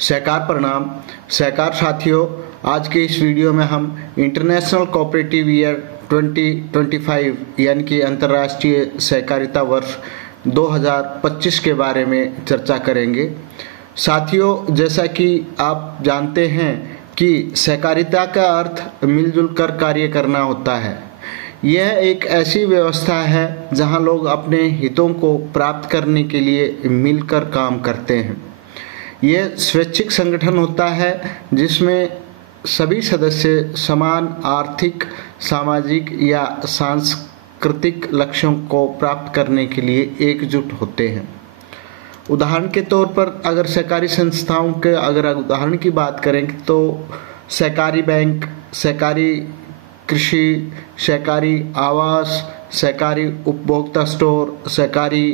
सहकार प्रणाम। सहकार साथियों, आज के इस वीडियो में हम इंटरनेशनल कोऑपरेटिव ईयर 2025 यानी कि अंतर्राष्ट्रीय सहकारिता वर्ष 2025 के बारे में चर्चा करेंगे। साथियों, जैसा कि आप जानते हैं कि सहकारिता का अर्थ मिलजुल कर कार्य करना होता है। यह एक ऐसी व्यवस्था है जहां लोग अपने हितों को प्राप्त करने के लिए मिलकर काम करते हैं। यह स्वैच्छिक संगठन होता है जिसमें सभी सदस्य समान आर्थिक, सामाजिक या सांस्कृतिक लक्ष्यों को प्राप्त करने के लिए एकजुट होते हैं। उदाहरण के तौर पर अगर सहकारी संस्थाओं के उदाहरण की बात करें तो सहकारी बैंक, सहकारी कृषि, सहकारी आवास, सहकारी उपभोक्ता स्टोर, सहकारी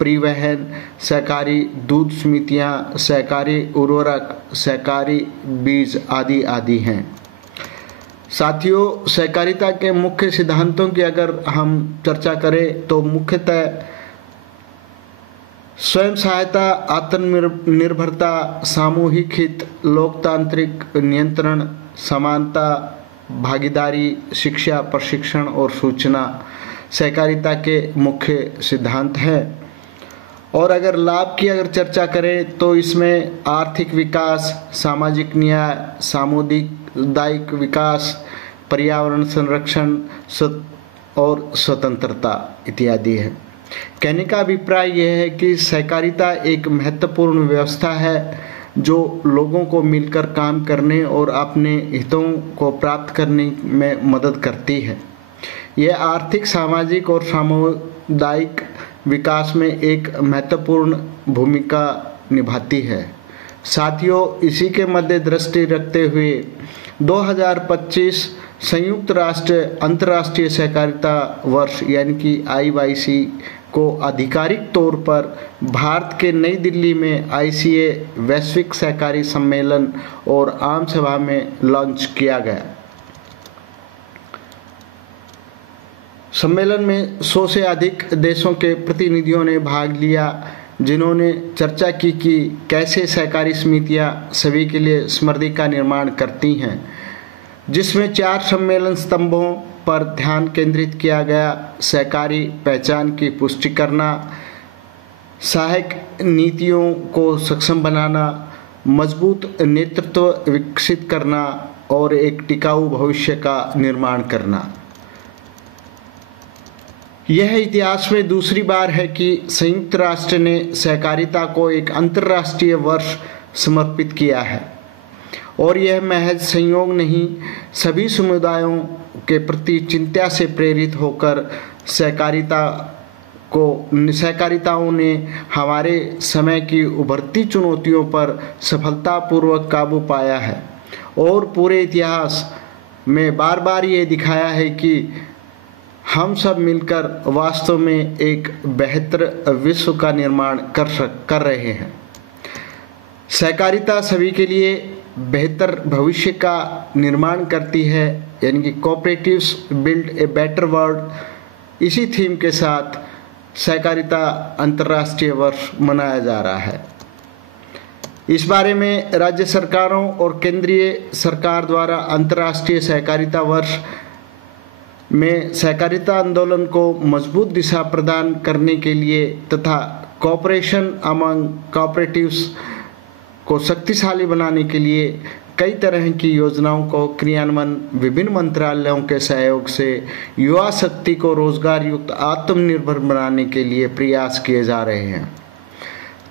परिवहन, सहकारी दूध समितियां, सहकारी उर्वरक, सहकारी बीज आदि आदि हैं। साथियों, सहकारिता के मुख्य सिद्धांतों की अगर हम चर्चा करें तो मुख्यतः स्वयं सहायता, आत्मनिर्भरता, सामूहिक हित, लोकतांत्रिक नियंत्रण, समानता, भागीदारी, शिक्षा, प्रशिक्षण और सूचना सहकारिता के मुख्य सिद्धांत हैं। और अगर लाभ की चर्चा करें तो इसमें आर्थिक विकास, सामाजिक न्याय, सामुदायिक विकास, पर्यावरण संरक्षण और स्वतंत्रता इत्यादि है। कहने का अभिप्राय यह है कि सहकारिता एक महत्वपूर्ण व्यवस्था है जो लोगों को मिलकर काम करने और अपने हितों को प्राप्त करने में मदद करती है। यह आर्थिक, सामाजिक और सामुदायिक विकास में एक महत्वपूर्ण भूमिका निभाती है। साथियों, इसी के मध्य दृष्टि रखते हुए 2025 संयुक्त राष्ट्र अंतर्राष्ट्रीय सहकारिता वर्ष यानी कि IYC को आधिकारिक तौर पर भारत के नई दिल्ली में ICA वैश्विक सहकारी सम्मेलन और आम सभा में लॉन्च किया गया। सम्मेलन में 100 से अधिक देशों के प्रतिनिधियों ने भाग लिया, जिन्होंने चर्चा की कि कैसे सहकारी समितियां सभी के लिए समृद्धि का निर्माण करती हैं, जिसमें 4 सम्मेलन स्तंभों पर ध्यान केंद्रित किया गया। सहकारी पहचान की पुष्टि करना, सहायक नीतियों को सक्षम बनाना, मजबूत नेतृत्व विकसित करना और एक टिकाऊ भविष्य का निर्माण करना। यह इतिहास में दूसरी बार है कि संयुक्त राष्ट्र ने सहकारिता को एक अंतर्राष्ट्रीय वर्ष समर्पित किया है, और यह महज संयोग नहीं, सभी समुदायों के प्रति चिंता से प्रेरित होकर सहकारिताओं ने हमारे समय की उभरती चुनौतियों पर सफलतापूर्वक काबू पाया है और पूरे इतिहास में बार बार ये दिखाया है कि हम सब मिलकर वास्तव में एक बेहतर विश्व का निर्माण कर रहे हैं। सहकारिता सभी के लिए बेहतर भविष्य का निर्माण करती है, यानी कि cooperatives build a better world. इसी थीम के साथ सहकारिता अंतर्राष्ट्रीय वर्ष मनाया जा रहा है। इस बारे में राज्य सरकारों और केंद्रीय सरकार द्वारा अंतर्राष्ट्रीय सहकारिता वर्ष में सहकारिता आंदोलन को मजबूत दिशा प्रदान करने के लिए तथा कॉपरेशन अमंग कोऑपरेटिव्स को शक्तिशाली बनाने के लिए कई तरह की योजनाओं को क्रियान्वयन विभिन्न मंत्रालयों के सहयोग से युवा शक्ति को रोजगार युक्त आत्मनिर्भर बनाने के लिए प्रयास किए जा रहे हैं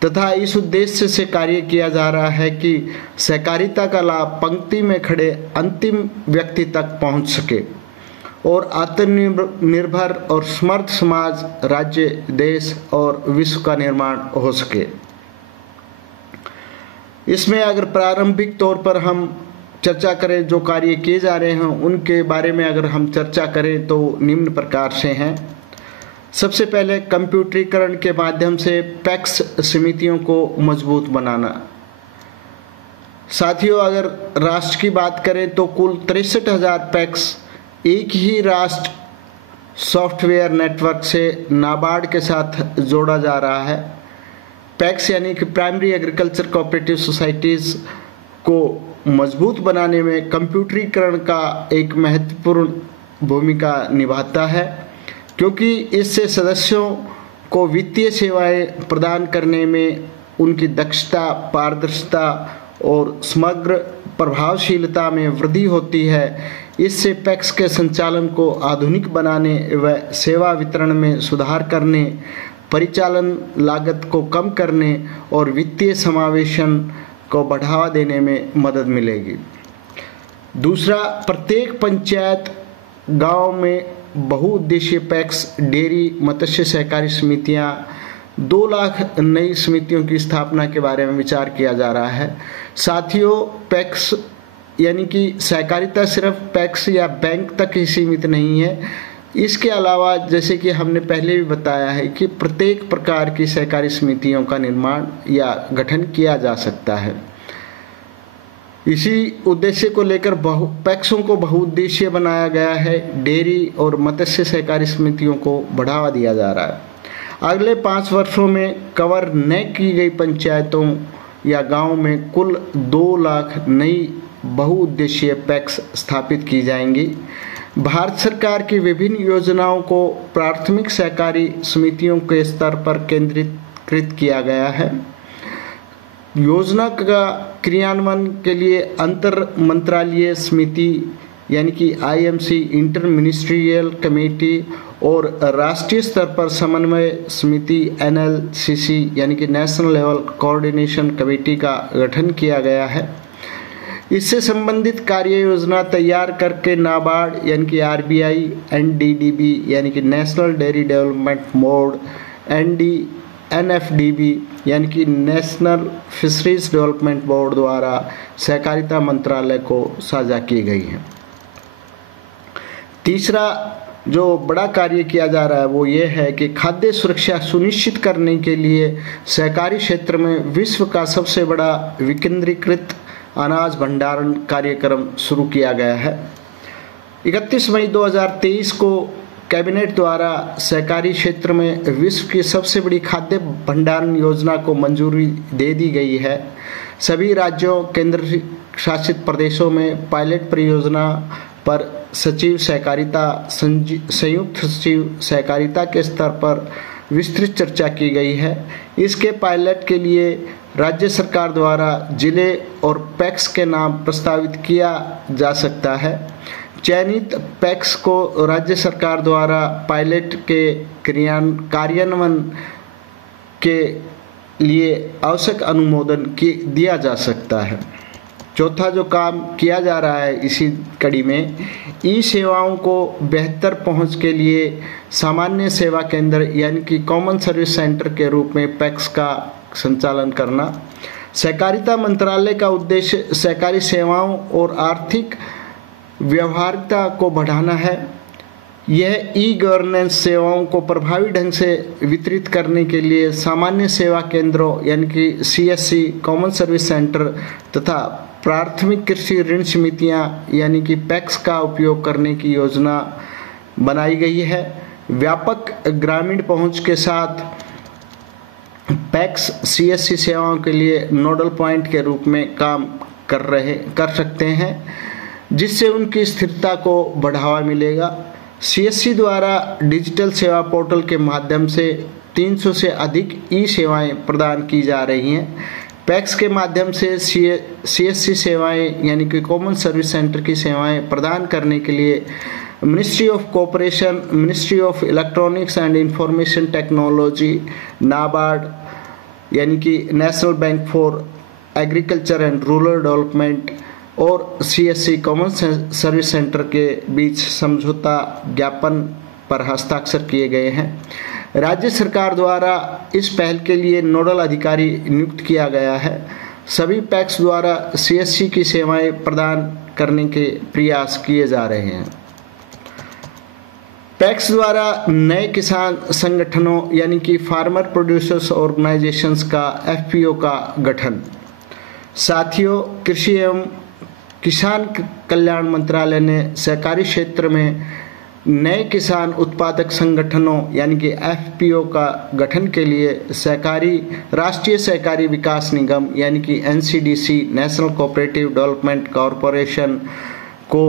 तथा इस उद्देश्य से कार्य किया जा रहा है कि सहकारिता का लाभ पंक्ति में खड़े अंतिम व्यक्ति तक पहुंच सके और आत्मनिर्भर और समर्थ समाज, राज्य, देश और विश्व का निर्माण हो सके। इसमें अगर प्रारंभिक तौर पर हम चर्चा करें जो कार्य किए जा रहे हैं उनके बारे में अगर हम चर्चा करें तो निम्न प्रकार से हैं। सबसे पहले कंप्यूटरीकरण के माध्यम से पैक्स समितियों को मजबूत बनाना। साथियों, अगर राष्ट्र की बात करें तो कुल 63,000 पैक्स एक ही राष्ट्र सॉफ्टवेयर नेटवर्क से नाबार्ड के साथ जोड़ा जा रहा है। पैक्स यानी कि प्राइमरी एग्रीकल्चर कोऑपरेटिव सोसाइटीज़ को मजबूत बनाने में कंप्यूटरीकरण का एक महत्वपूर्ण भूमिका निभाता है, क्योंकि इससे सदस्यों को वित्तीय सेवाएं प्रदान करने में उनकी दक्षता, पारदर्शिता और समग्र प्रभावशीलता में वृद्धि होती है। इससे पैक्स के संचालन को आधुनिक बनाने व सेवा वितरण में सुधार करने, परिचालन लागत को कम करने और वित्तीय समावेशन को बढ़ावा देने में मदद मिलेगी। दूसरा, प्रत्येक पंचायत गांव में बहुउद्देशीय पैक्स, डेयरी, मत्स्य सहकारी समितियां, 2 लाख नई समितियों की स्थापना के बारे में विचार किया जा रहा है। साथियों, पैक्स यानी कि सहकारिता सिर्फ पैक्स या बैंक तक ही सीमित नहीं है। इसके अलावा जैसे कि हमने पहले भी बताया है कि प्रत्येक प्रकार की सहकारी समितियों का निर्माण या गठन किया जा सकता है। इसी उद्देश्य को लेकर पैक्सों को बहुउद्देशीय बनाया गया है। डेयरी और मत्स्य सहकारी समितियों को बढ़ावा दिया जा रहा है। अगले 5 वर्षों में कवर न की गई पंचायतों या गांव में कुल 2 लाख नई बहुउद्देशीय पैक्स स्थापित की जाएंगी। भारत सरकार की विभिन्न योजनाओं को प्राथमिक सहकारी समितियों के स्तर पर केंद्रीकृत किया गया है। योजना का क्रियान्वयन के लिए अंतर मंत्रालयीय समिति यानी कि IMC, इंटर मिनिस्ट्रियल कमेटी और राष्ट्रीय स्तर पर समन्वय समिति NLCC यानी कि नेशनल लेवल कोऑर्डिनेशन कमेटी का गठन किया गया है। इससे संबंधित कार्य योजना तैयार करके नाबार्ड यानी कि RBI, NDDB यानी कि national dairy development board, NFDB यानी कि नेशनल फिशरीज डेवलपमेंट बोर्ड द्वारा सहकारिता मंत्रालय को साझा की गई है। तीसरा जो बड़ा कार्य किया जा रहा है वो ये है कि खाद्य सुरक्षा सुनिश्चित करने के लिए सहकारी क्षेत्र में विश्व का सबसे बड़ा विकेंद्रीकृत अनाज भंडारण कार्यक्रम शुरू किया गया है। 31 मई 2023 को कैबिनेट द्वारा सहकारी क्षेत्र में विश्व की सबसे बड़ी खाद्य भंडारण योजना को मंजूरी दे दी गई है। सभी राज्यों, केंद्र शासित प्रदेशों में पायलट परियोजना पर सचिव सहकारिता, संयुक्त सचिव सहकारिता के स्तर पर विस्तृत चर्चा की गई है। इसके पायलट के लिए राज्य सरकार द्वारा जिले और पैक्स के नाम प्रस्तावित किया जा सकता है। चयनित पैक्स को राज्य सरकार द्वारा पायलट के कार्यान्वयन के लिए आवश्यक अनुमोदन दिया जा सकता है। चौथा जो काम किया जा रहा है इसी कड़ी में, ई सेवाओं को बेहतर पहुंच के लिए सामान्य सेवा केंद्र यानी कि कॉमन सर्विस सेंटर के रूप में पैक्स का संचालन करना। सहकारिता मंत्रालय का उद्देश्य सहकारी सेवाओं और आर्थिक व्यवहारिता को बढ़ाना है। यह ई गवर्नेंस सेवाओं को प्रभावी ढंग से वितरित करने के लिए सामान्य सेवा केंद्रों यानी कि CSC, कॉमन सर्विस सेंटर तथा प्राथमिक कृषि ऋण समितियां यानी कि पैक्स का उपयोग करने की योजना बनाई गई है। व्यापक ग्रामीण पहुंच के साथ पैक्स CSC सेवाओं के लिए नोडल पॉइंट के रूप में काम कर सकते हैं, जिससे उनकी स्थिरता को बढ़ावा मिलेगा। CSC द्वारा डिजिटल सेवा पोर्टल के माध्यम से 300 से अधिक ई सेवाएं प्रदान की जा रही हैं। पैक्स के माध्यम से CSC सेवाएं यानी कि कॉमन सर्विस सेंटर की सेवाएं प्रदान करने के लिए ministry of cooperation, ministry of electronics and information technology, NABARD यानी कि national bank for agriculture and rural development और CSC कॉमन सर्विस सेंटर के बीच समझौता ज्ञापन पर हस्ताक्षर किए गए हैं। राज्य सरकार द्वारा इस पहल के लिए नोडल अधिकारी नियुक्त किया गया है। सभी पैक्स द्वारा CSC की सेवाएं प्रदान करने के प्रयास किए जा रहे हैं। पैक्स द्वारा नए किसान संगठनों यानी कि फार्मर प्रोड्यूसर्स ऑर्गेनाइजेशंस का FPO का गठन। साथियों, कृषि एवं किसान कल्याण मंत्रालय ने सहकारी क्षेत्र में नए किसान उत्पादक संगठनों यानी कि एफपीओ का गठन के लिए राष्ट्रीय सहकारी विकास निगम यानी कि NCDC national cooperative development corporation को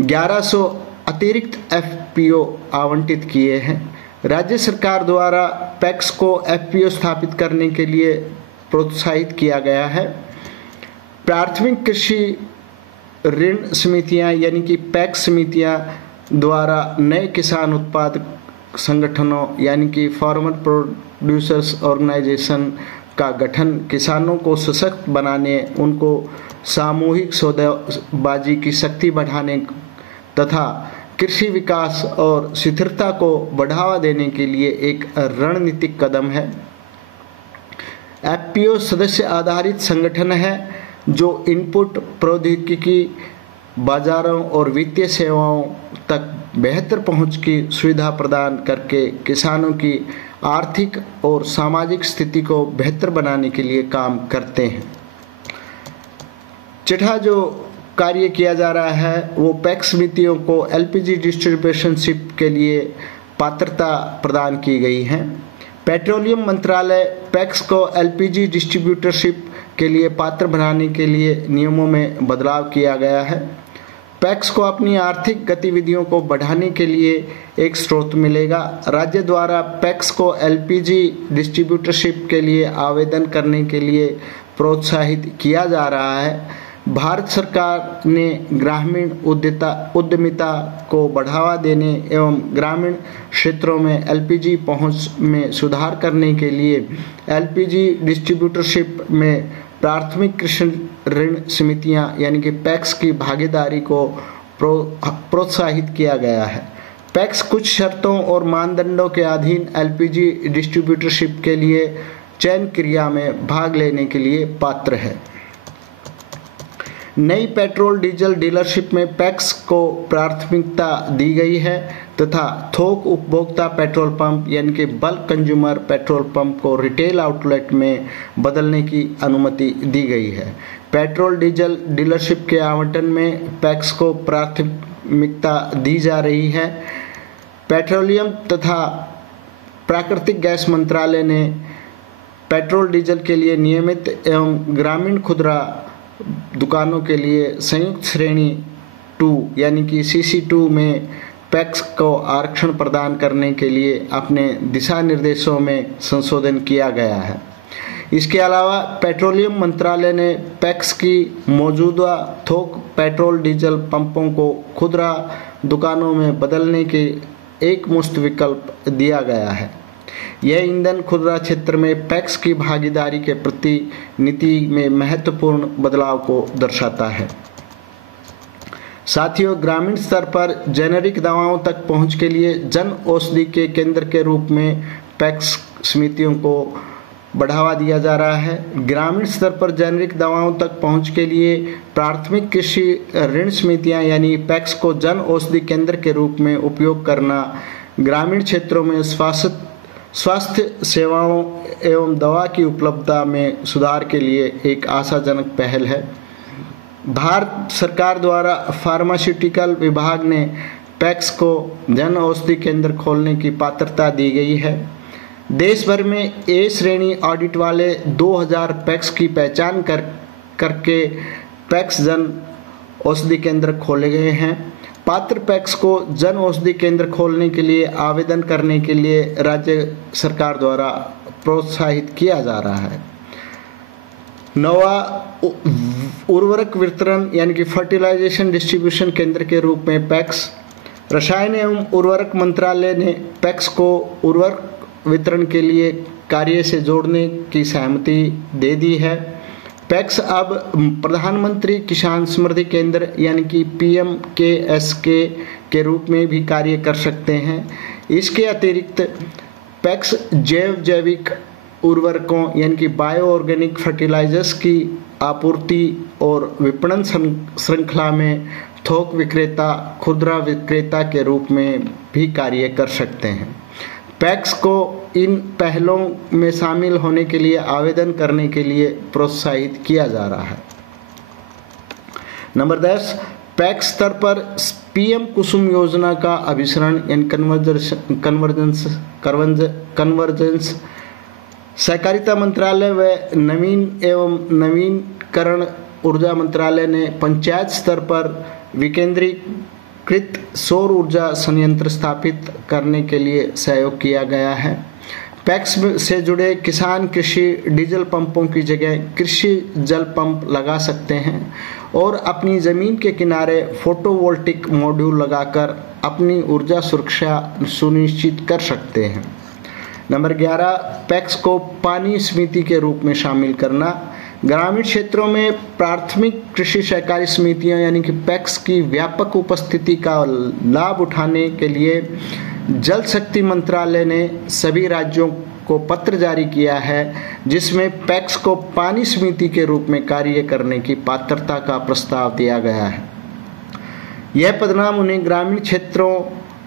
1100 अतिरिक्त एफपीओ आवंटित किए हैं। राज्य सरकार द्वारा पैक्स को एफपीओ स्थापित करने के लिए प्रोत्साहित किया गया है। प्राथमिक कृषि ऋण समितियां यानी कि पैक्स समितियां द्वारा नए किसान उत्पादक संगठनों यानी कि फार्मर प्रोड्यूसर्स ऑर्गेनाइजेशन का गठन किसानों को सशक्त बनाने, उनको सामूहिक सौदेबाजी की शक्ति बढ़ाने तथा कृषि विकास और स्थिरता को बढ़ावा देने के लिए एक रणनीतिक कदम है। एफपीओ सदस्य आधारित संगठन है जो इनपुट प्रौद्योगिकी, बाजारों और वित्तीय सेवाओं तक बेहतर पहुंच की सुविधा प्रदान करके किसानों की आर्थिक और सामाजिक स्थिति को बेहतर बनाने के लिए काम करते हैं। छठा जो कार्य किया जा रहा है वो पैक्स समितियों को एलपीजी डिस्ट्रीब्यूशनशिप के लिए पात्रता प्रदान की गई है। पेट्रोलियम मंत्रालय पैक्स को एलपीजी डिस्ट्रीब्यूटरशिप के लिए पात्र बनाने के लिए नियमों में बदलाव किया गया है। पैक्स को अपनी आर्थिक गतिविधियों को बढ़ाने के लिए एक स्रोत मिलेगा। राज्य द्वारा पैक्स को एलपीजी डिस्ट्रीब्यूटरशिप के लिए आवेदन करने के लिए प्रोत्साहित किया जा रहा है। भारत सरकार ने ग्रामीण उद्यमिता को बढ़ावा देने एवं ग्रामीण क्षेत्रों में एलपीजी पहुंच में सुधार करने के लिए एलपीजी डिस्ट्रीब्यूटरशिप में प्राथमिक कृषि ऋण समितियां यानी कि पैक्स की भागीदारी को प्रोत्साहित किया गया है। पैक्स कुछ शर्तों और मानदंडों के अधीन एलपीजी डिस्ट्रीब्यूटरशिप के लिए चयन क्रिया में भाग लेने के लिए पात्र है। नई पेट्रोल डीजल डीलरशिप में पैक्स को प्राथमिकता दी गई है तथा थोक उपभोक्ता पेट्रोल पंप यानी कि बल्क कंज्यूमर पेट्रोल पंप को रिटेल आउटलेट में बदलने की अनुमति दी गई है। पेट्रोल डीजल डीलरशिप के आवंटन में पैक्स को प्राथमिकता दी जा रही है। पेट्रोलियम तथा प्राकृतिक गैस मंत्रालय ने पेट्रोल डीजल के लिए नियमित एवं ग्रामीण खुदरा दुकानों के लिए संयुक्त श्रेणी 2 यानी कि CC2 में पैक्स को आरक्षण प्रदान करने के लिए अपने दिशा निर्देशों में संशोधन किया गया है। इसके अलावा पेट्रोलियम मंत्रालय ने पैक्स की मौजूदा थोक पेट्रोल डीजल पंपों को खुदरा दुकानों में बदलने के एक मुफ्त विकल्प दिया गया है। यह ईंधन खुदरा क्षेत्र में पैक्स की भागीदारी के प्रति नीति में महत्वपूर्ण बदलाव को दर्शाता है। साथियों, ग्रामीण स्तर पर जेनेरिक दवाओं तक पहुंच के लिए जन औषधि के केंद्र के रूप में पैक्स समितियों को बढ़ावा दिया जा रहा है। ग्रामीण स्तर पर जेनेरिक दवाओं तक पहुंच के लिए प्राथमिक कृषि ऋण समितियां यानी पैक्स को जन औषधि केंद्र के रूप में उपयोग करना ग्रामीण क्षेत्रों में स्वास्थ्य सेवाओं एवं दवा की उपलब्धता में सुधार के लिए एक आशाजनक पहल है। भारत सरकार द्वारा फार्मास्यूटिकल विभाग ने पैक्स को जन औषधि केंद्र खोलने की पात्रता दी गई है। देश भर में ए श्रेणी ऑडिट वाले 2000 पैक्स की पहचान करके पैक्स जन औषधि केंद्र खोले गए हैं। पात्र पैक्स को जन औषधि केंद्र खोलने के लिए आवेदन करने के लिए राज्य सरकार द्वारा प्रोत्साहित किया जा रहा है। नवा उर्वरक वितरण यानी कि फर्टिलाइजेशन डिस्ट्रीब्यूशन केंद्र के रूप में पैक्स, रसायन एवं उर्वरक मंत्रालय ने पैक्स को उर्वरक वितरण के लिए कार्य से जोड़ने की सहमति दे दी है। पैक्स अब प्रधानमंत्री किसान समृद्धि केंद्र यानी कि PMKSK के रूप में भी कार्य कर सकते हैं। इसके अतिरिक्त पैक्स जैविक उर्वरकों यानी कि बायो ऑर्गेनिक फर्टिलाइजर्स की आपूर्ति और विपणन श्रृंखला में थोक विक्रेता, खुदरा विक्रेता के रूप में भी कार्य कर सकते हैं। पैक्स को इन पहलों में शामिल होने के लिए आवेदन करने के लिए प्रोत्साहित किया जा रहा है। नंबर 10, पैक्स स्तर पर पीएम कुसुम योजना का अभिसरण यानी कन्वर्जेंस सहकारिता मंत्रालय व नवीन एवं नवीनकरण ऊर्जा मंत्रालय ने पंचायत स्तर पर विकेंद्रीकृत सौर ऊर्जा संयंत्र स्थापित करने के लिए सहयोग किया गया है। पैक्स से जुड़े किसान कृषि डीजल पंपों की जगह कृषि जल पंप लगा सकते हैं और अपनी ज़मीन के किनारे फोटोवोल्टिक मॉड्यूल लगाकर अपनी ऊर्जा सुरक्षा सुनिश्चित कर सकते हैं। नंबर 11, पैक्स को पानी समिति के रूप में शामिल करना। ग्रामीण क्षेत्रों में प्राथमिक कृषि सहकारी समितियां यानी कि पैक्स की व्यापक उपस्थिति का लाभ उठाने के लिए जल शक्ति मंत्रालय ने सभी राज्यों को पत्र जारी किया है, जिसमें पैक्स को पानी समिति के रूप में कार्य करने की पात्रता का प्रस्ताव दिया गया है। यह पदनाम उन्हें ग्रामीण क्षेत्रों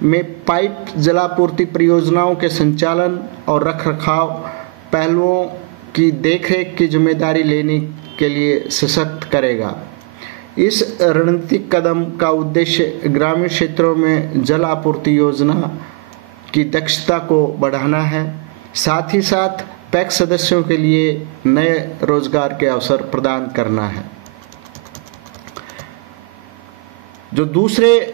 में पाइप जलापूर्ति परियोजनाओं के संचालन और रखरखाव पहलुओं की देखरेख की जिम्मेदारी लेने के लिए सशक्त करेगा। इस रणनीतिक कदम का उद्देश्य ग्रामीण क्षेत्रों में जल आपूर्ति योजना की दक्षता को बढ़ाना है, साथ ही साथ पैक्स सदस्यों के लिए नए रोजगार के अवसर प्रदान करना है। जो दूसरे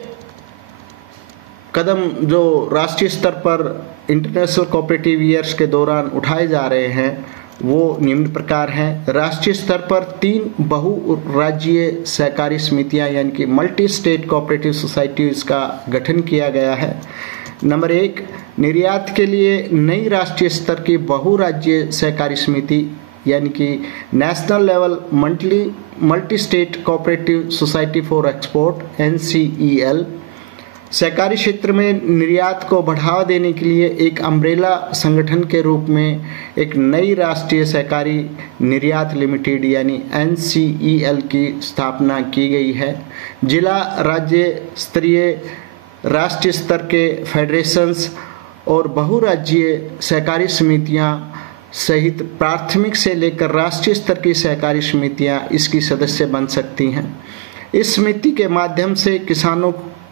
कदम जो राष्ट्रीय स्तर पर इंटरनेशनल कोऑपरेटिव ईयर्स के दौरान उठाए जा रहे हैं वो निम्न प्रकार हैं। राष्ट्रीय स्तर पर 3 बहुराज्यीय सहकारी समितियां यानी कि मल्टी स्टेट कोऑपरेटिव सोसाइटीज का गठन किया गया है। नंबर 1, निर्यात के लिए नई राष्ट्रीय स्तर की बहुराज्यीय सहकारी समिति यानी कि national level multi state cooperative society for export NCEL सहकारी क्षेत्र में निर्यात को बढ़ावा देने के लिए एक अम्ब्रेला संगठन के रूप में एक नई राष्ट्रीय सहकारी निर्यात लिमिटेड यानी NCEL की स्थापना की गई है। जिला राज्य स्तरीय राष्ट्रीय स्तर के फेडरेशंस और बहुराज्यीय सहकारी समितियां सहित प्राथमिक से लेकर राष्ट्रीय स्तर की सहकारी समितियां इसकी सदस्य बन सकती हैं। इस समिति के माध्यम से किसानों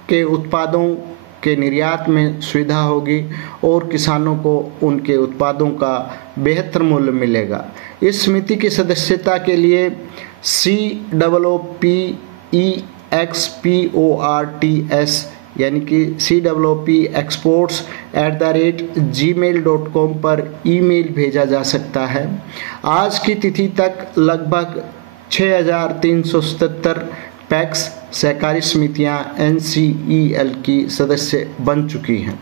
के उत्पादों के निर्यात में सुविधा होगी और किसानों को उनके उत्पादों का बेहतर मूल्य मिलेगा। इस समिति की सदस्यता के लिए COOPEXPORTS यानी कि COOPexports@gmail.com पर ईमेल भेजा जा सकता है। आज की तिथि तक लगभग 6377 पैक्स सहकारी समितियां NCEL की सदस्य बन चुकी हैं।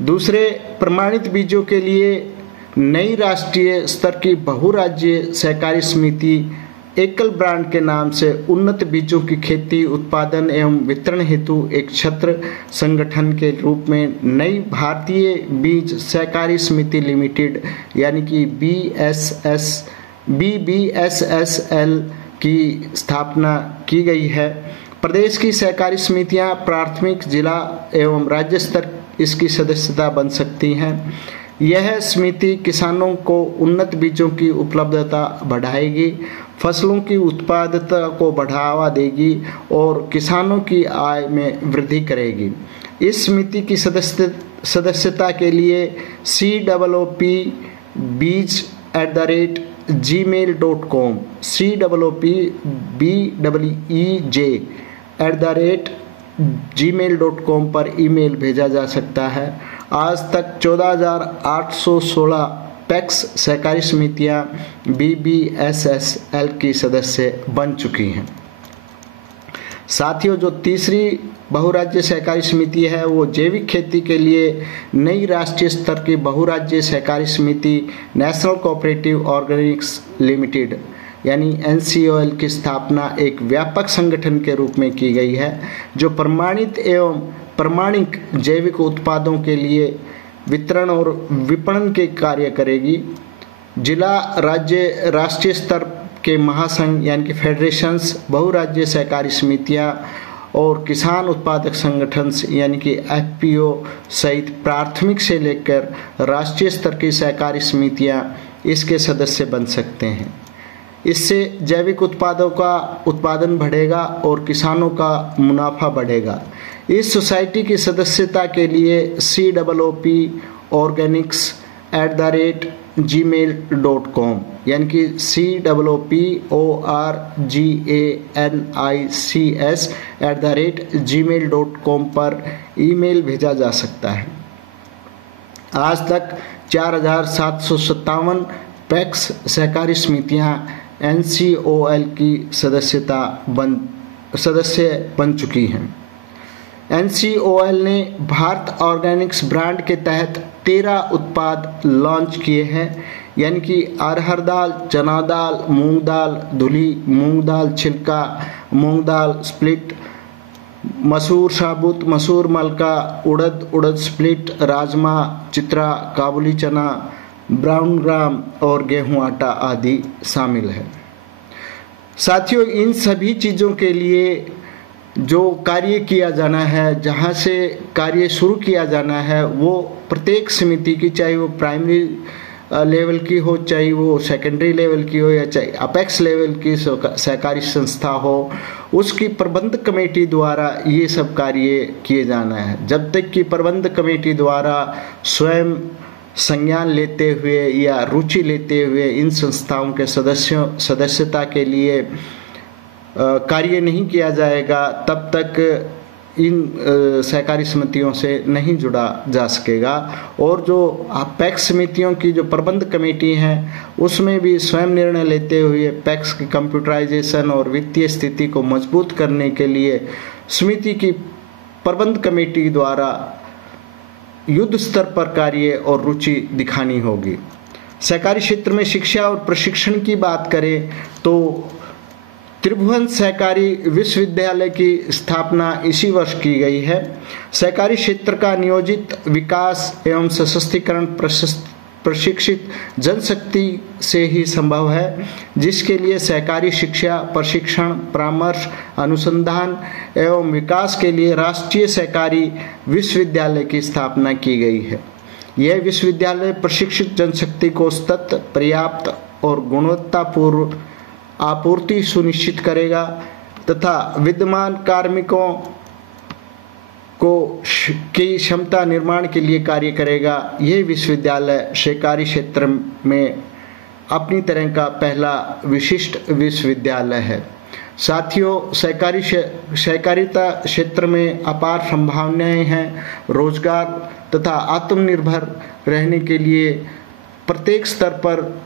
दूसरे, प्रमाणित बीजों के लिए नई राष्ट्रीय स्तर की बहुराज्यीय सहकारी समिति एकल ब्रांड के नाम से उन्नत बीजों की खेती, उत्पादन एवं वितरण हेतु एक छत्र संगठन के रूप में नई भारतीय बीज सहकारी समिति लिमिटेड यानी कि BBSSL की स्थापना की गई है। प्रदेश की सहकारी समितियां प्राथमिक, जिला एवं राज्य स्तर इसकी सदस्यता बन सकती हैं। यह समिति किसानों को उन्नत बीजों की उपलब्धता बढ़ाएगी, फसलों की उत्पादकता को बढ़ावा देगी और किसानों की आय में वृद्धि करेगी। इस समिति की सदस्यता के लिए COOPBeej@gmail.com COOPBEEJ@gmail.com पर ईमेल भेजा जा सकता है। आज तक 14,816 पैक्स सहकारी समितियां BBSSL की सदस्य बन चुकी हैं। साथियों, जो तीसरी बहुराज्य सहकारी समिति है वो जैविक खेती के लिए नई राष्ट्रीय स्तर की बहुराज्य सहकारी समिति नेशनल कोऑपरेटिव ऑर्गेनिक्स लिमिटेड यानी NCOL की स्थापना एक व्यापक संगठन के रूप में की गई है, जो प्रमाणित एवं प्रमाणिक जैविक उत्पादों के लिए वितरण और विपणन के कार्य करेगी। जिला, राज्य, राष्ट्रीय स्तर के महासंघ यानी कि फेडरेशंस, बहुराज्य सहकारी समितियां और किसान उत्पादक संगठन यानी कि FPO सहित प्राथमिक से लेकर राष्ट्रीय स्तर की सहकारी समितियां इसके सदस्य बन सकते हैं। इससे जैविक उत्पादों का उत्पादन बढ़ेगा और किसानों का मुनाफा बढ़ेगा। इस सोसाइटी की सदस्यता के लिए COOPorganics@gmail.com यानी कि COOPorganics@gmail.com पर ईमेल भेजा जा सकता है। आज तक 4757 पैक्स सहकारी समितियां NCOL की सदस्य बन चुकी हैं। NCOL ने भारत ऑर्गेनिक्स ब्रांड के तहत 13 उत्पाद लॉन्च किए हैं, यानी कि अरहर दाल, चना दाल, मूंग दाल, धुली मूंग दाल छिलका, मूंग दाल स्प्लिट, मसूर साबुत, मसूर मलका, उड़द स्प्लिट, राजमा, चित्रा, काबुली चना, ब्राउन ग्राम और गेहूं आटा आदि शामिल है। साथियों, इन सभी चीज़ों के लिए जो कार्य किया जाना है, जहाँ से कार्य शुरू किया जाना है, वो प्रत्येक समिति की, चाहे वो प्राइमरी लेवल की हो, चाहे वो सेकेंडरी लेवल की हो, या चाहे अपेक्स लेवल की सहकारी संस्था हो, उसकी प्रबंध कमेटी द्वारा ये सब कार्य किए जाना है। जब तक कि प्रबंध कमेटी द्वारा स्वयं संज्ञान लेते हुए या रुचि लेते हुए इन संस्थाओं के सदस्यता के लिए कार्य नहीं किया जाएगा, तब तक इन सहकारी समितियों से नहीं जुड़ा जा सकेगा। और जो पैक्स समितियों की जो प्रबंध कमेटी हैं, उसमें भी स्वयं निर्णय लेते हुए पैक्स की कंप्यूटराइजेशन और वित्तीय स्थिति को मजबूत करने के लिए समिति की प्रबंध कमेटी द्वारा युद्ध स्तर पर कार्य और रुचि दिखानी होगी। सहकारी क्षेत्र में शिक्षा और प्रशिक्षण की बात करें तो त्रिभुवन सहकारी विश्वविद्यालय की स्थापना इसी वर्ष की गई है। सहकारी क्षेत्र का नियोजित विकास एवं सशक्तिकरण प्रशिक्षित जनशक्ति से ही संभव है, जिसके लिए सहकारी शिक्षा, प्रशिक्षण, परामर्श, अनुसंधान एवं विकास के लिए राष्ट्रीय सहकारी विश्वविद्यालय की स्थापना की गई है। यह विश्वविद्यालय प्रशिक्षित जनशक्ति को सतत, पर्याप्त और गुणवत्तापूर्ण आपूर्ति सुनिश्चित करेगा तथा विद्यमान कार्मिकों की क्षमता निर्माण के लिए कार्य करेगा। यह विश्वविद्यालय सहकारी क्षेत्र में अपनी तरह का पहला विशिष्ट विश्वविद्यालय है। साथियों, सहकारिता क्षेत्र में अपार संभावनाएं हैं। रोजगार तथा आत्मनिर्भर रहने के लिए प्रत्येक स्तर पर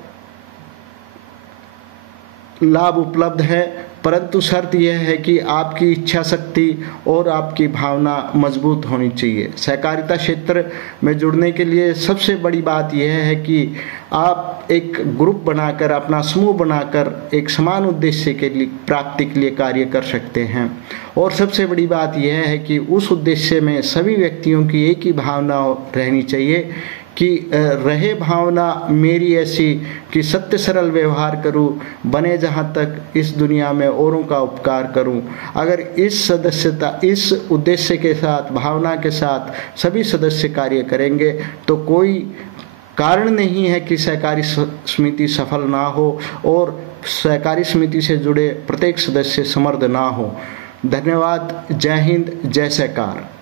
लाभ उपलब्ध है, परंतु शर्त यह है कि आपकी इच्छा शक्ति और आपकी भावना मजबूत होनी चाहिए। सहकारिता क्षेत्र में जुड़ने के लिए सबसे बड़ी बात यह है कि आप एक ग्रुप बनाकर, अपना समूह बनाकर एक समान उद्देश्य के लिए प्राप्ति के लिए कार्य कर सकते हैं। और सबसे बड़ी बात यह है कि उस उद्देश्य में सभी व्यक्तियों की एक ही भावना रहनी चाहिए कि रहे भावना मेरी ऐसी कि सत्य सरल व्यवहार करूं, बने जहां तक इस दुनिया में औरों का उपकार करूं। अगर इस उद्देश्य के साथ, भावना के साथ सभी सदस्य कार्य करेंगे तो कोई कारण नहीं है कि सहकारी समिति सफल ना हो और सहकारी समिति से जुड़े प्रत्येक सदस्य समर्थ ना हो। धन्यवाद। जय हिंद, जय सहकार।